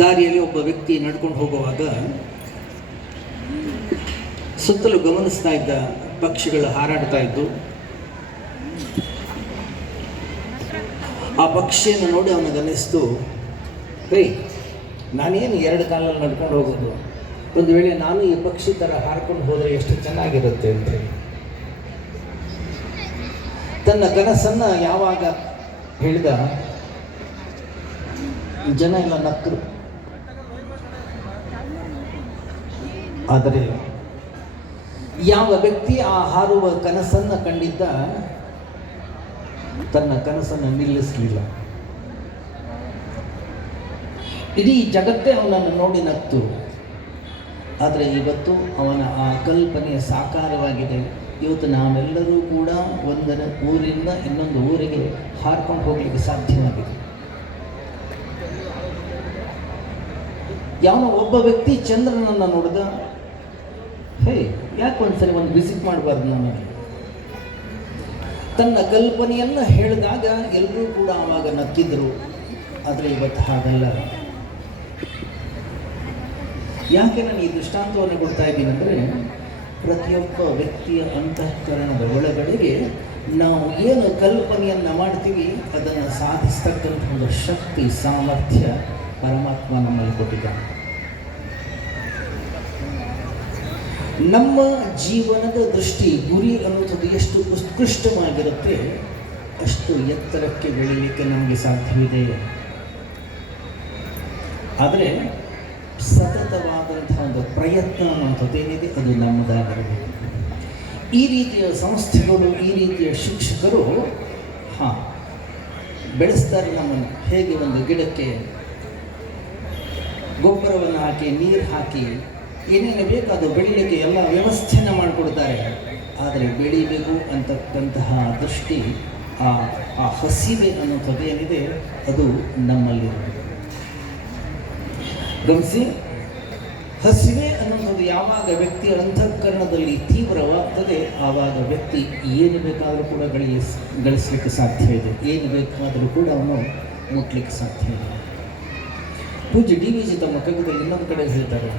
ದಾರಿಯಲ್ಲಿ ಒಬ್ಬ ವ್ಯಕ್ತಿ ನಡ್ಕೊಂಡು ಹೋಗುವಾಗ ಸುತ್ತಲೂ ಗಮನಿಸ್ತಾ ಇದ್ದ ಪಕ್ಷಿಗಳು ಹಾರಾಡ್ತಾ ಇದ್ದು, ಆ ಪಕ್ಷಿಯನ್ನು ನೋಡಿ ಅವನಿಗೆ ಗಮನಿಸ್ತು ಹೇ, ನಾನೇನು ಎರಡು ಕಾಲಲ್ಲಿ ನಡ್ಕೊಂಡು ಹೋಗೋದು? ಒಂದು ವೇಳೆ ನಾನು ಈ ಪಕ್ಷಿ ಥರ ಹಾರ್ಕೊಂಡು ಹೋದರೆ ಎಷ್ಟು ಚೆನ್ನಾಗಿರುತ್ತೆ ಅಂತ ತನ್ನ ಕನಸನ್ನು ಯಾವಾಗ ಹೇಳಿದ? ಜನ ಎಲ್ಲ ನಕ್ಕರು ಆದರೆ ಯಾವ ವ್ಯಕ್ತಿ ಆ ಹಾರುವ ಕನಸನ್ನು ಕಂಡಿದ್ದ ತನ್ನ ಕನಸನ್ನು ನಿಲ್ಲಿಸಲಿಲ್ಲ. ಇಡೀ ಜಗತ್ತೇ ಅವನನ್ನು ನೋಡಿ ನಕ್ತು ಆದರೆ ಇವತ್ತು ಅವನ ಆ ಕಲ್ಪನೆ ಸಾಕಾರವಾಗಿದೆ. ಇವತ್ತು ನಾವೆಲ್ಲರೂ ಕೂಡ ಒಂದರ ಊರಿಂದ ಇನ್ನೊಂದು ಊರಿಗೆ ಹಾರ್ಕೊಂಡು ಹೋಗಲಿಕ್ಕೆ ಸಾಧ್ಯವಾಗಿದೆ. ಯಾವ ಒಬ್ಬ ವ್ಯಕ್ತಿ ಚಂದ್ರನನ್ನು ನೋಡಿದ. ಹೇ, ಯಾಕೆ ಒಂದ್ಸರಿ ಒಂದು ವಿಸಿಟ್ ಮಾಡಬಾರ್ದು ನಾನು ತನ್ನ ಕಲ್ಪನೆಯನ್ನು ಹೇಳಿದಾಗ ಎಲ್ಲರೂ ಕೂಡ ಆವಾಗ ನಕ್ಕಿದ್ರು, ಆದರೆ ಇವತ್ತು ಹಾಗಲ್ಲ. ಯಾಕೆ ನಾನು ಈ ದೃಷ್ಟಾಂತವನ್ನು ಕೊಡ್ತಾ ಇದ್ದೀನಿ ಅಂದರೆ, ಪ್ರತಿಯೊಬ್ಬ ವ್ಯಕ್ತಿಯ ಅಂತಃಕರಣದ ಒಳಗಡೆಗೆ ನಾವು ಏನು ಕಲ್ಪನೆಯನ್ನು ಮಾಡ್ತೀವಿ, ಅದನ್ನು ಸಾಧಿಸ್ತಕ್ಕಂಥ ಒಂದು ಶಕ್ತಿ, ಸಾಮರ್ಥ್ಯ ಪರಮಾತ್ಮ ನಮ್ಮಲ್ಲಿ ಕೊಟ್ಟಿದ್ದಾನೆ. ನಮ್ಮ ಜೀವನದ ದೃಷ್ಟಿ ಗುರಿ ಅನ್ನುವಂಥದ್ದು ಎಷ್ಟು ಉತ್ಕೃಷ್ಟವಾಗಿರುತ್ತೆ, ಅಷ್ಟು ಎತ್ತರಕ್ಕೆ ಬೆಳೀಲಿಕ್ಕೆ ನಮಗೆ ಸಾಧ್ಯವಿದೆ. ಆದರೆ ಸತತವಾದಂತಹ ಒಂದು ಪ್ರಯತ್ನ ಅನ್ನುವಂಥದ್ದು ಏನಿದೆ, ಅದು ನಮ್ಮದಾಗಿರಬೇಕು ಈ ರೀತಿಯ ಸಂಸ್ಥೆಗಳು, ಈ ರೀತಿಯ ಶಿಕ್ಷಕರು, ಹಾಂ, ಬೆಳೆಸ್ತಾರೆ ನಮ್ಮನ್ನು. ಹೇಗೆ ಒಂದು ಗಿಡಕ್ಕೆ ಗೊಬ್ಬರವನ್ನು ಹಾಕಿ, ನೀರು ಹಾಕಿ ಏನೇನು ಬೇಕು ಅದು ಬೆಳೀಲಿಕ್ಕೆ ಎಲ್ಲ ವ್ಯವಸ್ಥೆಯನ್ನು ಮಾಡಿಕೊಡ್ತಾರೆ. ಆದರೆ ಬೆಳೀಬೇಕು ಅಂತಕ್ಕಂತಹ ದೃಷ್ಟಿ ಆ ಆ ಹಸಿವೆ ಅನ್ನೋಂಥದ್ದು ಏನಿದೆ, ಅದು ನಮ್ಮಲ್ಲಿ ಗಮನಿಸಿ, ಹಸಿವೆ ಅನ್ನೋದು ಯಾವಾಗ ವ್ಯಕ್ತಿಯ ಅಂತಃಕರಣದಲ್ಲಿ ತೀವ್ರವಾಗ್ತದೆ, ಆವಾಗ ವ್ಯಕ್ತಿ ಏನು ಬೇಕಾದರೂ ಕೂಡ ಗಳಿಸ್ ಗಳಿಸಲಿಕ್ಕೆ ಸಾಧ್ಯ ಇದೆ. ಏನು ಬೇಕಾದರೂ ಕೂಡ ಅವನು ಮುಟ್ಲಿಕ್ಕೆ ಸಾಧ್ಯ ಇದೆ ಪೂಜೆ ಡಿ ವಿ ಜಿ ತಮ್ಮ ಕವಿದಲ್ಲಿ ಇನ್ನೊಂದು ಕಡೆ ಹೇಳ್ತಾರೆ.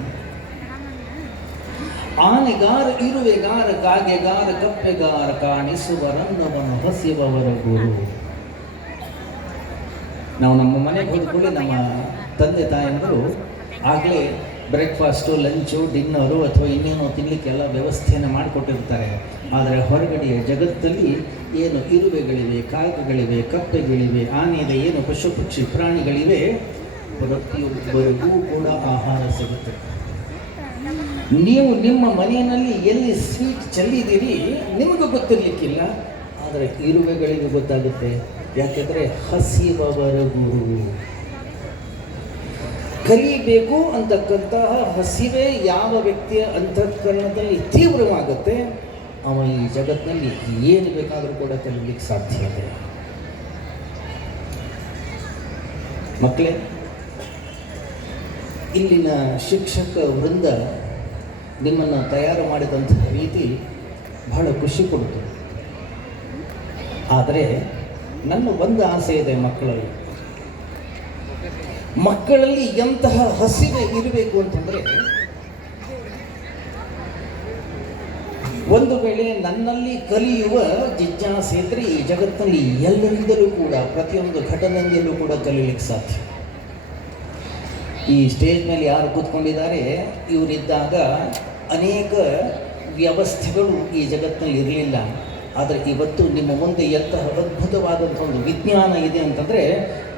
ಆನೆಗಾರ, ಇರುವೆಗಾರ, ಕಾಗೆಗಾರ, ಕಪ್ಪೆಗಾರ ಕಾಣಿಸುವರನ್ನವನು ಹಸಿವವರ ಗುರು. ನಾವು ನಮ್ಮ ಮನೆಗೆ ಹೋದ್ಕೊಳ್ಳಿ ನಮ್ಮ ತಂದೆ ತಾಯಂದರು ಆಗಲೇ ಬ್ರೇಕ್ಫಾಸ್ಟು ಲಂಚು ಡಿನ್ನರು ಅಥವಾ ಇನ್ನೇನೋ ತಿನ್ನಲಿಕ್ಕೆಲ್ಲ ವ್ಯವಸ್ಥೆಯನ್ನು ಮಾಡಿಕೊಟ್ಟಿರ್ತಾರೆ. ಆದರೆ ಹೊರಗಡೆಯ ಜಗತ್ತಲ್ಲಿ ಏನು ಇರುವೆಗಳಿವೆ, ಕಾಗೆಗಳಿವೆ, ಕಪ್ಪೆಗಳಿವೆ ಆನೆಯ ಏನು ಪಶು ಪಕ್ಷಿ ಪ್ರಾಣಿಗಳಿವೆ, ಪ್ರತಿಯೊಬ್ಬರಿಗೂ ಕೂಡ ಆಹಾರ ಸಿಗುತ್ತೆ. ನೀವು ನಿಮ್ಮ ಮನೆಯಲ್ಲಿ ಎಲ್ಲಿ ಸ್ವೀಟ್ ಚೆಲ್ಲಿದ್ದೀರಿ, ನಿಮಗೂ ಗೊತ್ತಿರಲಿಕ್ಕಿಲ್ಲ. ಆದರೆ ಇರುವೆಗಳಿಗೂ ಗೊತ್ತಾಗುತ್ತೆ. ಯಾಕೆಂದರೆ ಹಸಿವವರ ಗುರು. ಕಲಿಬೇಕು ಅಂತಕ್ಕಂತಹ ಹಸಿವೆ ಯಾವ ವ್ಯಕ್ತಿಯ ಅಂತಃಕರಣದಲ್ಲಿ ತೀವ್ರವಾಗುತ್ತೆ, ಅವ ಈ ಜಗತ್ತಿನಲ್ಲಿ ಏನು ಬೇಕಾದರೂ ಕೂಡ ಕಲಿಯಲಿಕ್ಕೆ ಸಾಧ್ಯ ಇದೆ. ಮಕ್ಕಳೇ, ಇಲ್ಲಿನ ಶಿಕ್ಷಕ ವೃಂದ ನಿಮ್ಮನ್ನು ತಯಾರು ಮಾಡಿದಂಥ ರೀತಿ ಬಹಳ ಖುಷಿ ಕೊಡ್ತು ಆದರೆ ನನ್ನ ಒಂದು ಆಸೆ ಇದೆ ಮಕ್ಕಳಲ್ಲಿ. ಮಕ್ಕಳಲ್ಲಿ ಎಂತಹ ಹಸಿವೆ ಇರಬೇಕು ಅಂತಂದರೆ, ಒಂದು ವೇಳೆ ನನ್ನಲ್ಲಿ ಕಲಿಯುವ ಜಿಜ್ಞಾಸೆ ಇದ್ದರೆ ಈ ಜಗತ್ತಿನಲ್ಲಿ ಎಲ್ಲರಿಂದಲೂ ಕೂಡ, ಪ್ರತಿಯೊಂದು ಘಟನೆಯಿಂದಲೂ ಕೂಡ ಕಲಿಯಲಿಕ್ಕೆ ಸಾಧ್ಯ. ಈ ಸ್ಟೇಜ್ ಮೇಲೆ ಯಾರು ಕೂತ್ಕೊಂಡಿದ್ದಾರೆ? ಇವರಿದ್ದಾಗ ಅನೇಕ ವ್ಯವಸ್ಥೆಗಳು ಈ ಜಗತ್ತಿನಲ್ಲಿ ಇರಲಿಲ್ಲ. ಆದರೆ ಇವತ್ತು ನಿಮ್ಮ ಮುಂದೆ ಎಂತಹ ಅದ್ಭುತವಾದಂಥ ಒಂದು ವಿಜ್ಞಾನ ಇದೆ ಅಂತಂದರೆ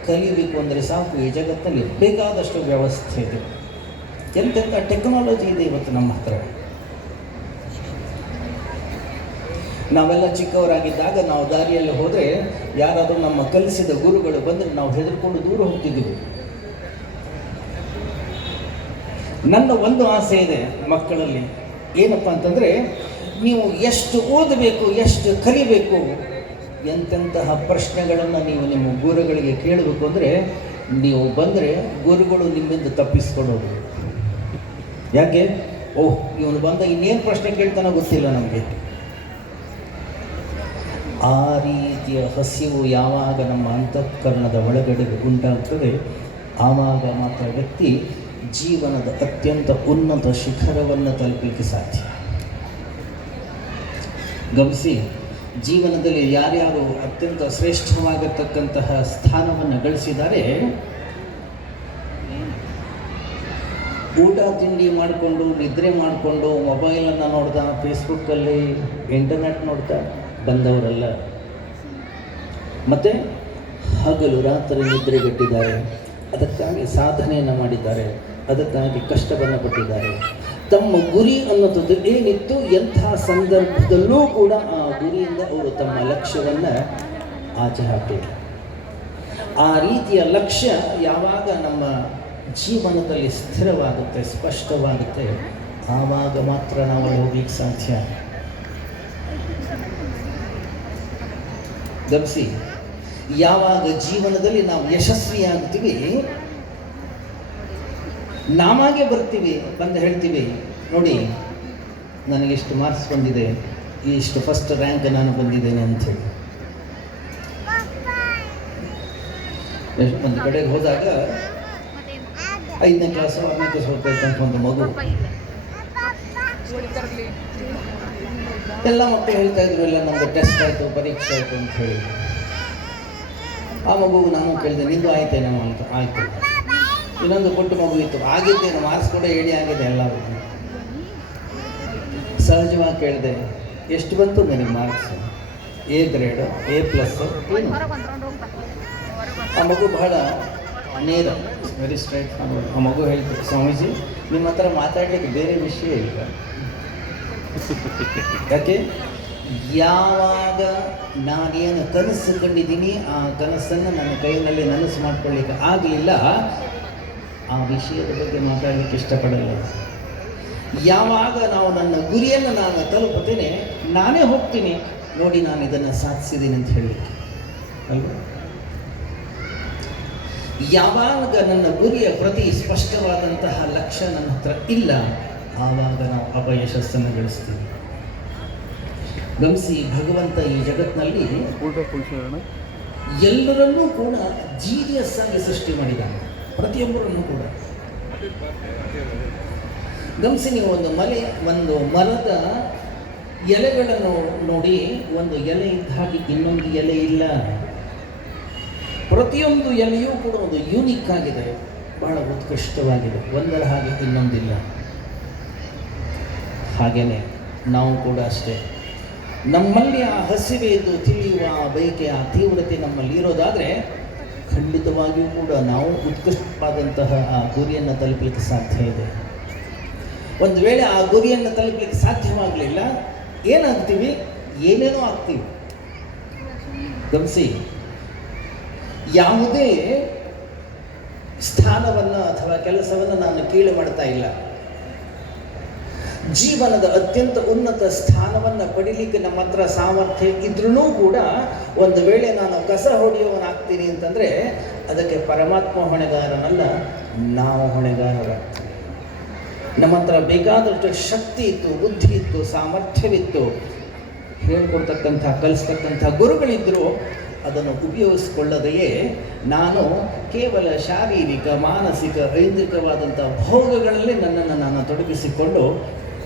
ಕಲಿಯಬೇಕು ಅಂದರೆ ಸಾಕು, ಈ ಜಗತ್ತಿನಲ್ಲಿ ಬೇಕಾದಷ್ಟು ವ್ಯವಸ್ಥೆ ಇದೆ. ಎಂತೆಂಥ ಟೆಕ್ನಾಲಜಿ ಇದೆ ಇವತ್ತು ನಮ್ಮ ಹತ್ರ? ನಾವೆಲ್ಲ ಚಿಕ್ಕವರಾಗಿದ್ದಾಗ ನಾವು ದಾರಿಯಲ್ಲಿ ಹೋದರೆ ಯಾರಾದರೂ ನಮ್ಮ ಕಲಿಸಿದ ಗುರುಗಳು ಬಂದರೆ ನಾವು ಹೆದರ್ಕೊಂಡು ದೂರ ಹೋಗ್ತಿದ್ದೀವಿ ನನ್ನ ಒಂದು ಆಸೆ ಇದೆ ಮಕ್ಕಳಲ್ಲಿ. ಏನಪ್ಪ ಅಂತಂದರೆ, ನೀವು ಎಷ್ಟು ಓದಬೇಕು, ಎಷ್ಟು ಕಲಿಬೇಕು, ಎಂತೆಂತಹ ಪ್ರಶ್ನೆಗಳನ್ನು ನೀವು ನಿಮ್ಮ ಗುರುಗಳಿಗೆ ಕೇಳಬೇಕು ಅಂದರೆ, ನೀವು ಬಂದರೆ ಗುರುಗಳು ನಿಮ್ಮಿಂದ ತಪ್ಪಿಸ್ಕೊಳ್ಳೋದು ಯಾಕೆ? ಓಹ್, ಇವನು ಬಂದ ಇನ್ನೇನು ಪ್ರಶ್ನೆ ಕೇಳ್ತಾನೋ ಗೊತ್ತಿಲ್ಲ ನಮಗೆ. ಆ ರೀತಿಯ ಹಸಿವು ಯಾವಾಗ ನಮ್ಮ ಅಂತಃಕರಣದ ಒಳಗಡೆ ಉಂಟಾಗ್ತದೆ, ಆವಾಗ ಮಾತ್ರ ವ್ಯಕ್ತಿ ಜೀವನದ ಅತ್ಯಂತ ಉನ್ನತ ಶಿಖರವನ್ನು ತಲುಪಲಿಕ್ಕೆ ಸಾಧ್ಯ. ಗಮನಿಸಿ, ಜೀವನದಲ್ಲಿ ಯಾರ್ಯಾರು ಅತ್ಯಂತ ಶ್ರೇಷ್ಠವಾಗಿರ್ತಕ್ಕಂತಹ ಸ್ಥಾನವನ್ನು ಗಳಿಸಿದ್ದಾರೆ, ಊಟ, ತಿಂಡಿ ಮಾಡಿಕೊಂಡು, ನಿದ್ರೆ ಮಾಡಿಕೊಂಡು, ಮೊಬೈಲನ್ನು ನೋಡ್ತಾ, ಫೇಸ್ಬುಕ್ಕಲ್ಲಿ, ಇಂಟರ್ನೆಟ್ ನೋಡ್ತಾ ಬಂದವರಲ್ಲ. ಮತ್ತು ಹಗಲು ರಾತ್ರಿ ನಿದ್ರೆಗೆಟ್ಟಿದ್ದಾರೆ ಅದಕ್ಕಾಗಿ ಸಾಧನೆಯನ್ನು ಮಾಡಿದ್ದಾರೆ. ಅದಕ್ಕಾಗಿ ಕಷ್ಟವನ್ನು ಪಟ್ಟಿದ್ದಾರೆ. ತಮ್ಮ ಗುರಿ ಅನ್ನೋದು ಏನಿತ್ತು, ಎಂಥ ಸಂದರ್ಭದಲ್ಲೂ ಕೂಡ ಆ ಗುರಿಯಿಂದ ಅವರು ತಮ್ಮ ಲಕ್ಷ್ಯವನ್ನು ಆಚೆ ಹಾಕಿದರು ಆ ರೀತಿಯ ಲಕ್ಷ್ಯ ಯಾವಾಗ ನಮ್ಮ ಜೀವನದಲ್ಲಿ ಸ್ಥಿರವಾಗುತ್ತೆ, ಸ್ಪಷ್ಟವಾಗುತ್ತೆ, ಆವಾಗ ಮಾತ್ರ ನಾವು ಹೋಗ್ಲಿಕ್ಕೆ ಸಾಧ್ಯ? ಗಮನಿಸಿ, ಯಾವಾಗ ಜೀವನದಲ್ಲಿ ನಾವು ಯಶಸ್ವಿಯಾಗ್ತೀವಿ ನಾವಾಗೆ ಬರ್ತೀವಿ ಬಂದು ಹೇಳ್ತೀವಿ. ನೋಡಿ ನನಗೆ ಇಷ್ಟು ಮಾರ್ಕ್ಸ್ ಬಂದಿದೆ. ಇಷ್ಟು ಫಸ್ಟ್ ರ್ಯಾಂಕ್ ನಾನು ಬಂದಿದ್ದೇನೆ ಅಂಥೇಳಿ ಒಂದು ಕಡೆಗೆ ಹೋದಾಗ ಐದನೇ ಕ್ಲಾಸು ಆರನೇ ಕ್ಲಾಸ್ ಹೋಗ್ತಾ ಒಂದು ಮಗು. ಎಲ್ಲ ಮಕ್ಕಳು ಹೇಳ್ತಾ ಇದ್ರು ಎಲ್ಲ ನಮ್ದು ಟೆಸ್ಟ್ ಆಯಿತು, ಪರೀಕ್ಷೆ ಆಯಿತು ಅಂತ ಹೇಳಿ. ಆ ಮಗುಗೆ ನಾನು ಕೇಳಿದೆ, ನಿಂದು ಆಯ್ತೇನೋ? ಅಂತ. ಆಯಿತು. ಇನ್ನೊಂದು ಕೊಟ್ಟು ಮಗು ಇತ್ತು. ಆಗಿದ್ದೇನು ಮಾರ್ಕ್ಸ್ ಕೂಡ ಹೇಳಿ ಆಗಿದೆ ಎಲ್ಲರೂ. ಸಹಜವಾಗಿ ಕೇಳಿದೆ, ಎಷ್ಟು ಬಂತು ನನಗೆ marks? A grade A plus ಆ ಮಗು ಬಹಳ ನೇರ ವೆರಿ ಸ್ಟ್ರೈಟ್ ಆ ಮಗು ಹೇಳ್ತು ಸ್ವಾಮೀಜಿ, ನಿಮ್ಮ ಹತ್ರ ಮಾತಾಡಲಿಕ್ಕೆ ಬೇರೆ ವಿಷಯ ಇಲ್ಲ. ಯಾಕೆ? ಯಾವಾಗ ನಾನೇನು ಕನಸು ಕಂಡಿದ್ದೀನಿ, ಆ ಕನಸನ್ನು ನನ್ನ ಕೈಯಲ್ಲಿ ನನಸು ಮಾಡ್ಕೊಳ್ಳಿಕ್ಕೆ ಆಗಲಿಲ್ಲ. ಆ ವಿಷಯದ ಬಗ್ಗೆ ಮಾತಾಡಲಿಕ್ಕೆ ಇಷ್ಟಪಡಲ್ಲ. ಯಾವಾಗ ನಾವು ನನ್ನ ಗುರಿಯನ್ನು ನಾನು ತಲುಪುತ್ತೇನೆ ನಾನೇ ಹೋಗ್ತೀನಿ. ನೋಡಿ ನಾನು ಇದನ್ನು ಸಾಧಿಸಿದ್ದೀನಿ ಅಂತ ಹೇಳಲಿಕ್ಕೆ. ಅಲ್ವಾ? ಯಾವಾಗ ನನ್ನ ಗುರಿಯ ಪ್ರತಿ ಸ್ಪಷ್ಟವಾದಂತಹ ಲಕ್ಷ್ಯ ನನ್ನ ಹತ್ರ ಇಲ್ಲ ಆವಾಗ ನಾವು ಅಪಯಶಸ್ಸನ್ನು ಗಳಿಸ್ತೀವಿ. ಗಮಿಸಿ ಭಗವಂತ ಈ ಜಗತ್ತಿನಲ್ಲಿ ಎಲ್ಲರನ್ನೂ ಕೂಡ ಜೀರಿಯಸ್ ಆಗಿ ಸೃಷ್ಟಿ ಮಾಡಿದ್ದಾನೆ. ಪ್ರತಿಯೊಬ್ಬರನ್ನು ಕೂಡ. ಗಮನಿಸಿ ನೀವು ಒಂದು ಮಲೆ, ಒಂದು ಮರದ ಎಲೆಗಳನ್ನು ನೋಡಿ, ಒಂದು ಎಲೆ ಇದ್ದ ಹಾಗೆ ಇನ್ನೊಂದು ಎಲೆ ಇಲ್ಲ. ಪ್ರತಿಯೊಂದು ಎಲೆಯೂ ಕೂಡ ಒಂದು ಯೂನಿಕ್ ಆಗಿದೆ. ಬಹಳ ಉತ್ಕೃಷ್ಟವಾಗಿದೆ. ಒಂದರ ಹಾಗೆ ಇನ್ನೊಂದಿಲ್ಲ. ಹಾಗೆಯೇ ನಾವು ಕೂಡ ಅಷ್ಟೇ. ನಮ್ಮಲ್ಲಿ ಆ ಹಸಿವೆ ಇದ್ದು ತಿಳಿಯುವ, ಆ ಬಯಕೆ, ಆ ತೀವ್ರತೆ ನಮ್ಮಲ್ಲಿ ಇರೋದಾದರೆ ಖಂಡಿತವಾಗಿಯೂ ಕೂಡ ನಾವು ಉತ್ಕೃಷ್ಟವಾದಂತಹ ಆ ಗುರಿಯನ್ನು ತಲುಪಲಿಕ್ಕೆ ಸಾಧ್ಯ ಇದೆ. ಒಂದು ವೇಳೆ ಆ ಗುರಿಯನ್ನು ತಲುಪಲಿಕ್ಕೆ ಸಾಧ್ಯವಾಗಲಿಲ್ಲ, ಏನಾಗ್ತೀವಿ? ಏನೇನೋ ಆಗ್ತೀವಿ. ಗಮನಿಸಿ, ಯಾವುದೇ ಸ್ಥಾನವನ್ನು ಅಥವಾ ಕೆಲಸವನ್ನು ನಾನು ಕೀಳು ಮಾಡ್ತಾ ಇಲ್ಲ. ಜೀವನದ ಅತ್ಯಂತ ಉನ್ನತ ಸ್ಥಾನವನ್ನು ಪಡಿಲಿಕ್ಕೆ ನಮ್ಮ ಹತ್ರ ಸಾಮರ್ಥ್ಯ ಇದ್ರೂ ಕೂಡ ಒಂದು ವೇಳೆ ನಾನು ಕಸ ಹೊಡೆಯುವವನಾಗ್ತೀನಿ ಅಂತಂದರೆ ಅದಕ್ಕೆ ಪರಮಾತ್ಮ ಹೊಣೆಗಾರನಲ್ಲ, ನಾವು ಹೊಣೆಗಾರರಾಗ್ತೀವಿ. ನಮ್ಮ ಹತ್ರ ಬೇಕಾದಷ್ಟು ಶಕ್ತಿ ಇತ್ತು, ಬುದ್ಧಿ ಇತ್ತು, ಸಾಮರ್ಥ್ಯವಿತ್ತು. ಹೇಳ್ಕೊಡ್ತಕ್ಕಂಥ, ಕಲಿಸ್ತಕ್ಕಂಥ ಗುರುಗಳಿದ್ದರು ಅದನ್ನು ಉಪಯೋಗಿಸಿಕೊಳ್ಳದೆಯೇ ನಾನು ಕೇವಲ ಶಾರೀರಿಕ, ಮಾನಸಿಕ, ಐಂದ್ರಿಕವಾದಂಥ ಭೋಗಗಳಲ್ಲಿ ನನ್ನನ್ನು ನಾನು ತೊಡಗಿಸಿಕೊಂಡು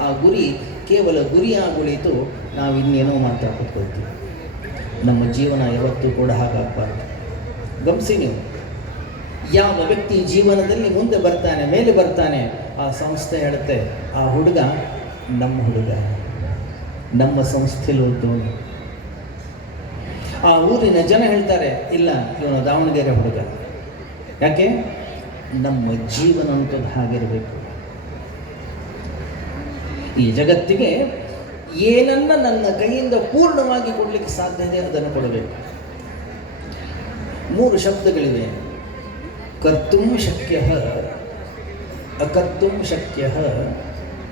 ಆ ಗುರಿ ಕೇವಲ ಗುರಿಯಾಗುಳಿತು, ನಾವು ಇನ್ನೇನೋ ಮಾಡ್ತಾ ಕೂತ್ಕೊಳ್ತೀವಿ. ನಮ್ಮ ಜೀವನ ಯಾವತ್ತೂ ಕೂಡ ಹಾಗಾಗಬಾರ್ದು. ಗಮನಿಸಿ ನೀವು. ಯಾವ ವ್ಯಕ್ತಿ ಜೀವನದಲ್ಲಿ ಮುಂದೆ ಬರ್ತಾನೆ, ಮೇಲೆ ಬರ್ತಾನೆ, ಆ ಸಂಸ್ಥೆ ಹೇಳುತ್ತೆ, ಆ ಹುಡುಗ ನಮ್ಮ ಹುಡುಗ. ನಮ್ಮ ಓದ್ದವನು ಆ ಊರಿನ ಜನ ಹೇಳ್ತಾರೆ, ಇಲ್ಲ, ಇವನು ದಾವಣಗೆರೆ ಹುಡುಗ. ಯಾಕೆ? ನಮ್ಮ ಜೀವನ ಅಂತದ್ದು ಹಾಗಿರಬೇಕು. ಈ ಜಗತ್ತಿಗೆ ಏನನ್ನ ನನ್ನ ಕೈಯಿಂದ ಪೂರ್ಣವಾಗಿ ಕೊಡಲಿಕ್ಕೆ ಸಾಧ್ಯ ಇದೆ ಅದನ್ನು ಕೊಡಬೇಕು. ಮೂರು ಶಬ್ದಗಳಿವೆ. ಕರ್ತುಂ ಶಕ್ಯ, ಅಕರ್ತುಂ ಶಕ್ಯ,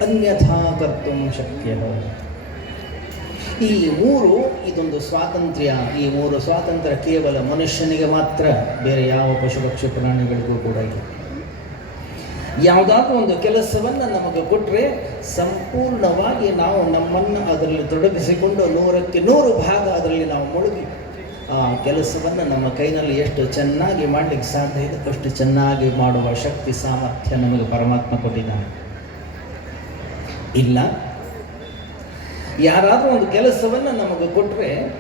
ಅನ್ಯಥಾ ಕರ್ತುಂ ಶಕ್ಯ. ಈ ಮೂರು ಇದೊಂದು ಸ್ವಾತಂತ್ರ್ಯ. ಈ ಮೂರು ಸ್ವಾತಂತ್ರ್ಯ ಕೇವಲ ಮನುಷ್ಯನಿಗೆ ಮಾತ್ರ, ಬೇರೆ ಯಾವ ಪಶು ಪಕ್ಷಿ ಪ್ರಾಣಿಗಳಿಗೂ ಕೂಡ ಇಲ್ಲ. ಯಾವುದಾದ್ರೂ ಒಂದು ಕೆಲಸವನ್ನು ನಮಗೆ ಕೊಟ್ಟರೆ ಸಂಪೂರ್ಣವಾಗಿ ನಾವು ನಮ್ಮನ್ನು ಅದರಲ್ಲಿ ತೊಡಗಿಸಿಕೊಂಡು ನೂರಕ್ಕೆ ನೂರು ಭಾಗ ಅದರಲ್ಲಿ ನಾವು ಮುಳುಗಿ ಆ ಕೆಲಸವನ್ನು ನಮ್ಮ ಕೈನಲ್ಲಿ ಎಷ್ಟು ಚೆನ್ನಾಗಿ ಮಾಡಲಿಕ್ಕೆ ಸಾಧ್ಯ ಇದೆ, ಅಷ್ಟು ಚೆನ್ನಾಗಿ ಮಾಡುವ ಶಕ್ತಿ, ಸಾಮರ್ಥ್ಯ ನಮಗೆ ಪರಮಾತ್ಮ ಕೊಟ್ಟಿದ್ದಾನೆ. ಇಲ್ಲ. ಯಾರಾದರೂ ಒಂದು ಕೆಲಸವನ್ನು ನಮಗೆ ಕೊಟ್ಟರೆ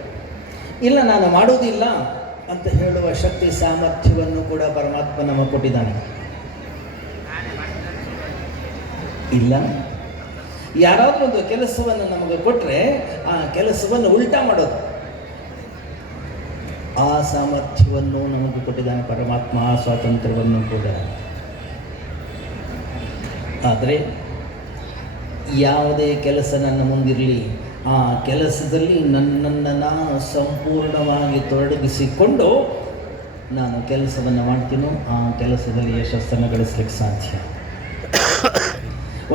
ಇಲ್ಲ ನಾನು ಮಾಡೋದಿಲ್ಲ ಅಂತ ಹೇಳುವ ಶಕ್ತಿ, ಸಾಮರ್ಥ್ಯವನ್ನು ಕೂಡ ಪರಮಾತ್ಮ ನಮಗೆ ಕೊಟ್ಟಿದ್ದಾನೆ. ಇಲ್ಲ. ಯಾರಾದರೂ ಒಂದು ಕೆಲಸವನ್ನು ನಮಗೆ ಕೊಟ್ಟರೆ ಆ ಕೆಲಸವನ್ನು ಉಲ್ಟಾ ಮಾಡೋದು. ಆ ಸಾಮರ್ಥ್ಯವನ್ನು ನಮಗೆ ಕೊಟ್ಟಿದ್ದಾನೆ ಪರಮಾತ್ಮ, ಆ ಸ್ವಾತಂತ್ರ್ಯವನ್ನು ಕೂಡ. ಆದರೆ ಯಾವುದೇ ಕೆಲಸ ನನ್ನ ಮುಂದಿರಲಿ, ಆ ಕೆಲಸದಲ್ಲಿ ನನ್ನನ್ನು ನಾನು ಸಂಪೂರ್ಣವಾಗಿ ತೊಡಗಿಸಿಕೊಂಡು ನಾನು ಕೆಲಸವನ್ನು ಮಾಡ್ತೀನೋ, ಆ ಕೆಲಸದಲ್ಲಿ ಯಶಸ್ಸನ್ನು ಗಳಿಸ್ಲಿಕ್ಕೆ ಸಾಧ್ಯ.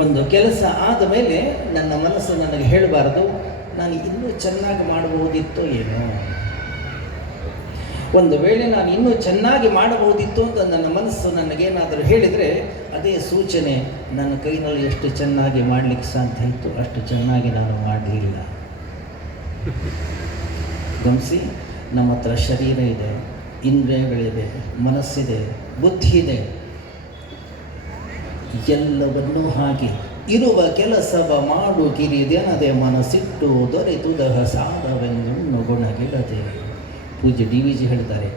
ಒಂದು ಕೆಲಸ ಆದ ಮೇಲೆ ನನ್ನ ಮನಸ್ಸು ನನಗೆ ಹೇಳಬಾರದು, ನಾನು ಇನ್ನೂ ಚೆನ್ನಾಗಿ ಮಾಡಬಹುದಿತ್ತೋ ಏನೋ. ಒಂದು ವೇಳೆ ನಾನು ಇನ್ನೂ ಚೆನ್ನಾಗಿ ಮಾಡಬಹುದಿತ್ತು ಅಂತ ನನ್ನ ಮನಸ್ಸು ನನಗೇನಾದರೂ ಹೇಳಿದರೆ, ಅದೇ ಸೂಚನೆ, ನನ್ನ ಕೈನಲ್ಲಿ ಎಷ್ಟು ಚೆನ್ನಾಗಿ ಮಾಡಲಿಕ್ಕೆ ಸಾಧ್ಯ ಇತ್ತು ಅಷ್ಟು ಚೆನ್ನಾಗಿ ನಾನು ಮಾಡಲಿಲ್ಲ. ಗಮನಿಸಿ, ನಮ್ಮ ಹತ್ರ ಶರೀರ ಇದೆ, ಇಂದ್ರಿಯಗಳಿದೆ, ಮನಸ್ಸಿದೆ, ಬುದ್ಧಿ ಇದೆ. ಎಲ್ಲವನ್ನೂ ಹಾಕಿ ಇರುವ ಕೆಲಸವ ಮಾಡು ಕಿರಿದೆನದೆ ಮನಸ್ಸಿಟ್ಟು ದೊರೆತುದಹ ಸಾಧವೆನ್ನು ಗುಣಗಿಡದೆ ಪೂಜೆ ಡಿ ವಿ ಜಿ ಹೇಳ್ತಾರೆ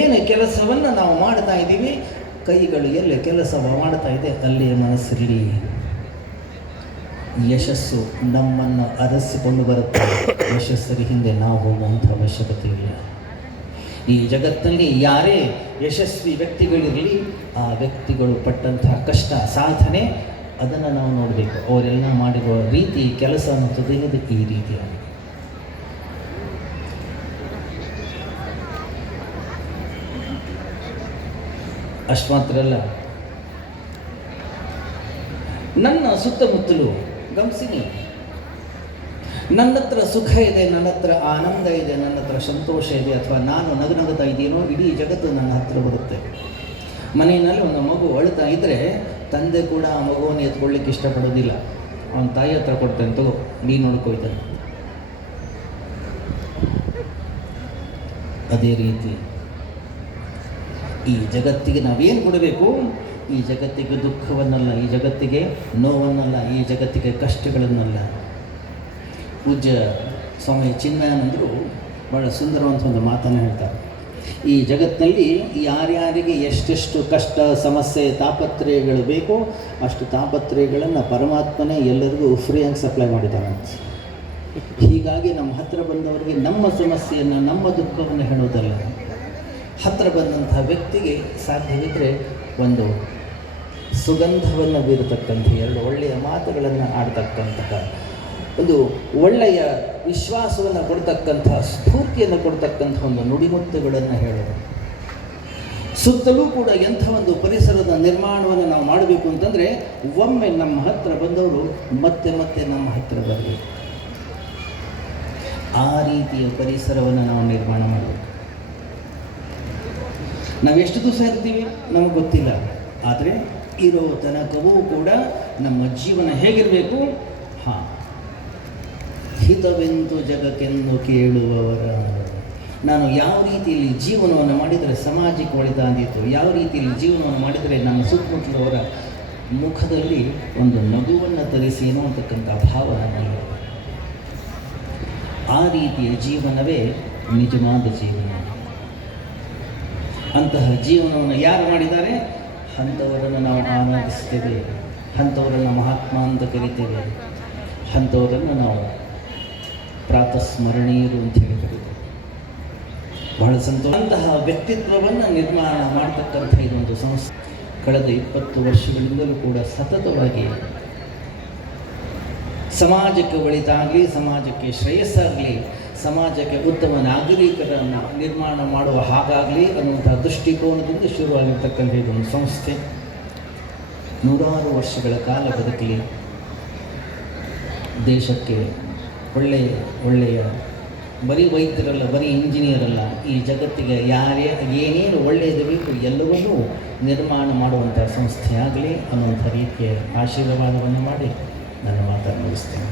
ಏನು ಕೆಲಸವನ್ನು ನಾವು ಮಾಡ್ತಾ ಇದ್ದೀವಿ, ಕೈಗಳು ಎಲ್ಲಿ ಕೆಲಸವ ಮಾಡ್ತಾ ಇದೆ ಅಲ್ಲಿ ಮನಸ್ಸಿರಲಿ. ಯಶಸ್ಸು ನಮ್ಮನ್ನು ಅರಸಿಕೊಂಡು ಬರುತ್ತೆ ಯಶಸ್ಸರಿ ಹಿಂದೆ ನಾವು ಹೋಗುವಂಥ ಅವಶ್ಯಕತೆ ಇಲ್ಲ. ಈ ಜಗತ್ತಲ್ಲಿ ಯಾರೇ ಯಶಸ್ವಿ ವ್ಯಕ್ತಿಗಳಿರಲಿ ಆ ವ್ಯಕ್ತಿಗಳು ಪಟ್ಟಂತಹ ಕಷ್ಟ, ಸಾಧನೆ, ಅದನ್ನು ನಾವು ನೋಡಬೇಕು. ಅವರೆಲ್ಲ ಮಾಡಿರುವ ರೀತಿ, ಕೆಲಸ ಅನ್ನೋದು ಏನಿದೆ ಈ ರೀತಿಯಾಗಿ. ಅಷ್ಟು ಮಾತ್ರ ಅಲ್ಲ. ನನ್ನ ಸುತ್ತಮುತ್ತಲು ಗಮನಿಸಿ ನನ್ನ ಹತ್ರ ಸುಖ ಇದೆ ನನ್ನ ಹತ್ರ ಆನಂದ ಇದೆ ನನ್ನ ಹತ್ರ ಸಂತೋಷ ಇದೆ, ಅಥವಾ ನಾನು ನಗುನಗುತ್ತಾ ಇದ್ದೀನೋ, ಇಡೀ ಜಗತ್ತು ನನ್ನ ಹತ್ರ ಬರುತ್ತೆ. ಮನೆಯಲ್ಲಿ ಒಂದು ಮಗು ಅಳ್ತಾ ಇದ್ದರೆ ತಂದೆ ಕೂಡ ಆ ಮಗುವನ್ನು ಎತ್ಕೊಳ್ಳಿಕ್ಕೆ ಇಷ್ಟಪಡೋದಿಲ್ಲ ಅವನ ತಾಯಿ ಹತ್ರ ಕೊಡ್ತಾನೆ, ತಗೋ ನೀ ನೋಡ್ಕೊಯ್ತಾನೆ ಅದೇ ರೀತಿ ಈ ಜಗತ್ತಿಗೆ ನಾವೇನು ಕೊಡಬೇಕು? ಈ ಜಗತ್ತಿಗೆ ದುಃಖವನ್ನಲ್ಲ, ಈ ಜಗತ್ತಿಗೆ ನೋವನ್ನಲ್ಲ, ಈ ಜಗತ್ತಿಗೆ ಕಷ್ಟಗಳನ್ನಲ್ಲ. ಪೂಜ್ಯ ಸ್ವಾಮಿ ಚಿನ್ಮಯಾನಂದರು ಭಾಳ ಸುಂದರವಂತ ಒಂದು ಮಾತನ್ನು ಹೇಳ್ತಾರೆ. ಈ ಜಗತ್ತಿನಲ್ಲಿ ಯಾರ್ಯಾರಿಗೆ ಎಷ್ಟೆಷ್ಟು ಕಷ್ಟ, ಸಮಸ್ಯೆ ತಾಪತ್ರಯಗಳು ಬೇಕೋ ಅಷ್ಟು ತಾಪತ್ರಯಗಳನ್ನು ಪರಮಾತ್ಮನೇ ಎಲ್ಲರಿಗೂ ಫ್ರೀಯಾಗಿ ಸಪ್ಲೈ ಮಾಡಿದ್ದಾನೆ. ಹೀಗಾಗಿ ನಮ್ಮ ಹತ್ತಿರ ಬಂದವರಿಗೆ ನಮ್ಮ ಸಮಸ್ಯೆಯನ್ನು, ನಮ್ಮ ದುಃಖವನ್ನು ಹೇಳೋದಲ್ಲ ಹತ್ತಿರ ಬಂದಂಥ ವ್ಯಕ್ತಿಗೆ ಸಾಧ್ಯವಿದ್ದರೆ ಒಂದು ಸುಗಂಧವನ್ನು ಬೀರತಕ್ಕಂಥ ಎರಡು ಒಳ್ಳೆಯ ಮಾತುಗಳನ್ನು ಆಡ್ತಕ್ಕಂತಹ ಒಂದು ಒಳ್ಳೆಯ ವಿಶ್ವಾಸವನ್ನು ಕೊಡ್ತಕ್ಕಂಥ ಸ್ಫೂರ್ತಿಯನ್ನು ಕೊಡ್ತಕ್ಕಂಥ ಒಂದು ನುಡಿಮುತ್ತುಗಳನ್ನು ಹೇಳೋದು. ಸುತ್ತಲೂ ಕೂಡ ಎಂಥ ಒಂದು ಪರಿಸರದ ನಿರ್ಮಾಣವನ್ನು ನಾವು ಮಾಡಬೇಕು ಅಂತಂದರೆ, ಒಮ್ಮೆ ನಮ್ಮ ಹತ್ತಿರ ಬಂದವರು ಮತ್ತೆ ಮತ್ತೆ ನಮ್ಮ ಹತ್ತಿರ ಬರಬೇಕು ಆ ರೀತಿಯ ಪರಿಸರವನ್ನು ನಾವು ನಿರ್ಮಾಣ ಮಾಡಬೇಕು. ನಾವು ಎಷ್ಟು ದಿವಸ ಇರ್ತೀವಿ? ನಮಗೆ ಗೊತ್ತಿಲ್ಲ. ಆದರೆ ಇರೋ ತನಕವೂ ಕೂಡ ನಮ್ಮ ಜೀವನ ಹೇಗಿರಬೇಕು? ಹಾಂ. ಹಿತವೆಂದು ಜಗಕ್ಕೆಂದು ಕೇಳುವವರ. ನಾನು ಯಾವ ರೀತಿಯಲ್ಲಿ ಜೀವನವನ್ನು ಮಾಡಿದರೆ ಸಮಾಜಕ್ಕೆ ಒಳಿತಾದೀತು ಯಾವ ರೀತಿಯಲ್ಲಿ ಜೀವನವನ್ನು ಮಾಡಿದರೆ ನಮ್ಮ ಸುತ್ತಮುತ್ತಲವರ ಮುಖದಲ್ಲಿ ಒಂದು ನಗುವನ್ನು ತರಿಸಿ ಏನೋ ಅಂತಕ್ಕಂಥ ಭಾವ ನನ್ನಲ್ಲಿ ಆ ರೀತಿಯ ಜೀವನವೇ ನಿಜವಾದ ಜೀವನ. ಅಂತಹ ಜೀವನವನ್ನು ಯಾರು ಮಾಡಿದ್ದಾರೆ? ಅಂಥವರನ್ನು ನಾವು ಆನಂದಿಸ್ತೇವೆ ಅಂಥವರನ್ನು ಮಹಾತ್ಮ ಅಂತ ಕರಿತೇವೆ ಅಂಥವರನ್ನು ನಾವು ಪ್ರಾತಸ್ಮರಣೀಯರು ಅಂತ ಹೇಳಿ ಬಹಳ ಸಂತೋಷ. ಅಂತಹ ವ್ಯಕ್ತಿತ್ವವನ್ನು ನಿರ್ಮಾಣ ಮಾಡತಕ್ಕಂಥ ಇದೊಂದು ಸಂಸ್ಥೆ. ಕಳೆದ ಇಪ್ಪತ್ತು ವರ್ಷಗಳಿಂದಲೂ ಕೂಡ ಸತತವಾಗಿ ಸಮಾಜಕ್ಕೆ ಒಳಿತಾಗಲಿ, ಸಮಾಜಕ್ಕೆ ಶ್ರೇಯಸ್ಸಾಗಲಿ, ಸಮಾಜಕ್ಕೆ ಉತ್ತಮ ನಾಗರಿಕರನ್ನು ನಿರ್ಮಾಣ ಮಾಡುವ ಹಾಗಾಗಲಿ ಅನ್ನುವಂಥ ದೃಷ್ಟಿಕೋನದಿಂದ ಶುರುವಾಗಿರ್ತಕ್ಕಂಥ ಇದೊಂದು ಸಂಸ್ಥೆ. ನೂರಾರು ವರ್ಷಗಳ ಕಾಲ ಬದುಕಲಿ. ದೇಶಕ್ಕೆ ಒಳ್ಳೆಯ ಒಳ್ಳೆಯ, ಬರೀ ವೈದ್ಯರಲ್ಲ, ಬರೀ ಇಂಜಿನಿಯರ್ ಅಲ್ಲ ಈ ಜಗತ್ತಿಗೆ ಯಾರೇ, ಏನೇನು ಒಳ್ಳೆಯದು ಬೇಕು ಎಲ್ಲವನ್ನೂ ನಿರ್ಮಾಣ ಮಾಡುವಂಥ ಸಂಸ್ಥೆ ಆಗಲಿ ಅನ್ನುವಂಥ ರೀತಿಯ ಆಶೀರ್ವಾದವನ್ನು ಮಾಡಿ ನನ್ನ ಮಾತನ್ನು ಮುಗಿಸ್ತೇನೆ